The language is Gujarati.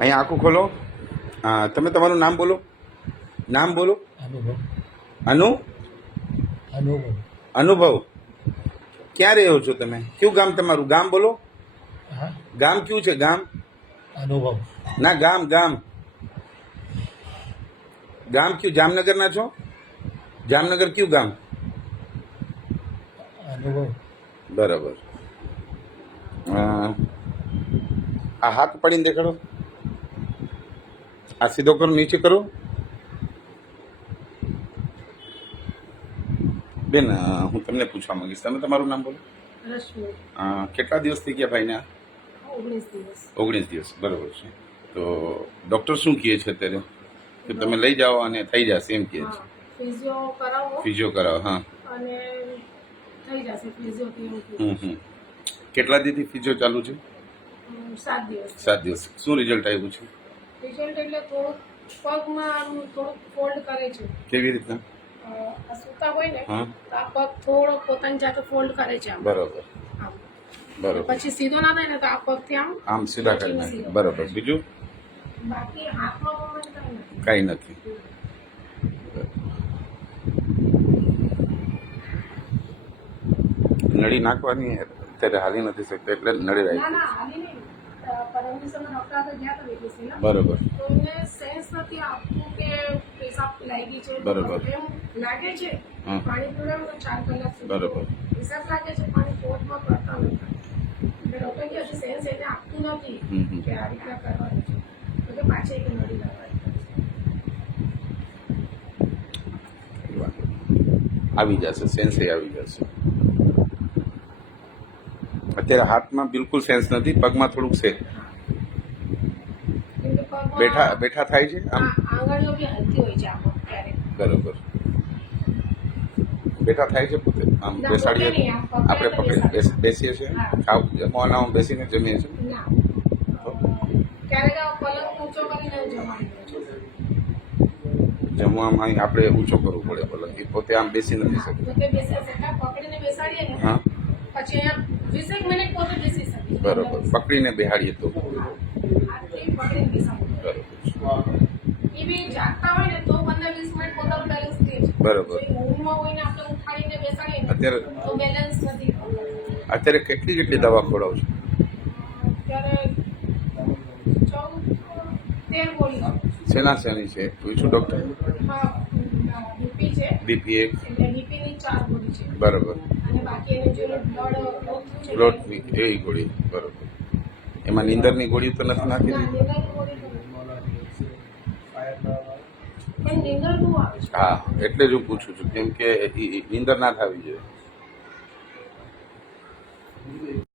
અહીંયા આખું ખોલો. હા, તમે તમારું નામ બોલો. નામ બોલો. અનુભવ. અનુભવ. અનુભવ. ક્યાં રહ્યો છો તમે? કયું ગામ તમારું? ગામ બોલો. હા, ગામ કયું છે? ગામ અનુભવ. ના, ગામ ગામ ગામ કયું? જામનગરના છો? જામનગર કયું ગામ? અનુભવ. બરાબર. આ હાથ પડીને દેખાડો. આ સીધો કરો, નીચે કરો. બેન, હું તમને પૂછવા માંગીશ, તમે તમારું નામ બોલો. રશ્મિ. કેટલા દિવસ થઈ ગયા ભાઈને? 19 દિવસ. 19 દિવસ. બરાબર છે. તો ડૉક્ટર શું કહે છે અત્યારે? કે તમે લઈ જાઓ અને થઈ જશે એમ કહે છે. ફિઝિયો કરાવો ફિઝિયો કરાવો. હા. અને થઈ જશે ફિઝિયો. કેટલા દીથી ફિઝિયો ચાલુ છે? 7 દિવસ. 7 દિવસ. શું રિઝલ્ટ આવ્યું છે? રિઝલ્ટ એટલે થોડુંક પગમાં આમ થોડુંક ફોલ્ડ કરે છે. કેવી રીતના? આ સૂતા હોય ને હા. તો આ પગ થોડો પોતાની જાતે ફોલ્ડ કરે છે આમ. બરાબર. આમ. બરાબર. પછી સીધો ના થાય ને તો આ પગથી આમ સીધા કરી નાખે. બરાબર. બીજું બાકી હાથમાં મૂવમેન્ટ કાંઈ નથી. કાંઈ નથી. નળી નાખવાની અત્યારે હાલી નથી શકતા એટલે નળી ના રાખી. ના હાલી નહીં. પરમિશન ડોક્ટર આગળ ગયા હતા વેકેશનના. બરાબર. તો એમને સેન્સ નથી આપતું કે પેશાબ લાગી છે. બરાબર. એમ લાગે છે હા. પાણી પીવડાવું તો 4 કલાક સુધી. બરાબર. પેશાબ લાગે છે પાણી પોટમાં પડતા નથી. એટલે ડોક્ટર કહે છે સેન્સ એને આપતું નથી કે આ રીતના કરવાનું છે. તો કે પાછી એક નળી લાવવાની આવી જશે, સેન્સ આવી જશે. અત્યારે હાથમાં બિલકુલ સેન્સ નથી, પગમાં થોડુંક છે. કેમ કે પગમાં બેઠા થાય છે આમ. આંગળીઓ બી હલતી હોય છે આમ ક્યારેક. બરોબર. બેઠા થાય છે પોતે આમ ના, બેસાડીએ પોતે નહીં, આમ પકડીને આપણે પકડી બેસીએ છીએ. હા. ખાવ જમવાના બેસીને જમીએ છીએ. ના ક્યારેક આ પલંગ ઊંચો કરીને જમાડી દે છે. જમવામાં આપણે ઊંચો કરવું પડે પલંગ. એ પોતે આમ બેસી નથી શકતો. પોતે બેસી શકે પકડીને બેસાડીએ ને હા. પછી અહીંયા 20 મિનિટ પોતે બેસી શકે. બરોબર. પકડીને બેહાડીએ તો હાથથી પકડીને બેસાડવું. બરોબર. એ બી જાગતા હોય ને તો 15-20 મિનિટ પોતાનું બેલેન્સ રહે છે. બરોબર. જો ઊંઘમાં હોય ને આપણે ઉઠાડીને બેસાડીએ ને અત્યારે તો બેલેન્સ નથી. અત્યારે કેટલી દવા ખવડાવો છો? અત્યારે 13 ગોળીઓ. શેની છે પૂછું ડૉક્ટર? હા બીપી છે બીપી એક. એટલે બીપીની 4 ગોળી છે. બરોબર. અને બાકી એને જે બ્લડ લોટની એ ગોળી. બરોબર. એમાં નીંદરની ગોળી તો નથી નાખી દીધી? નીંદર બહુ આવે છે. હા, એટલે જ હું પૂછું છું, કેમ કે નીંદર ના થવી જોઈએ.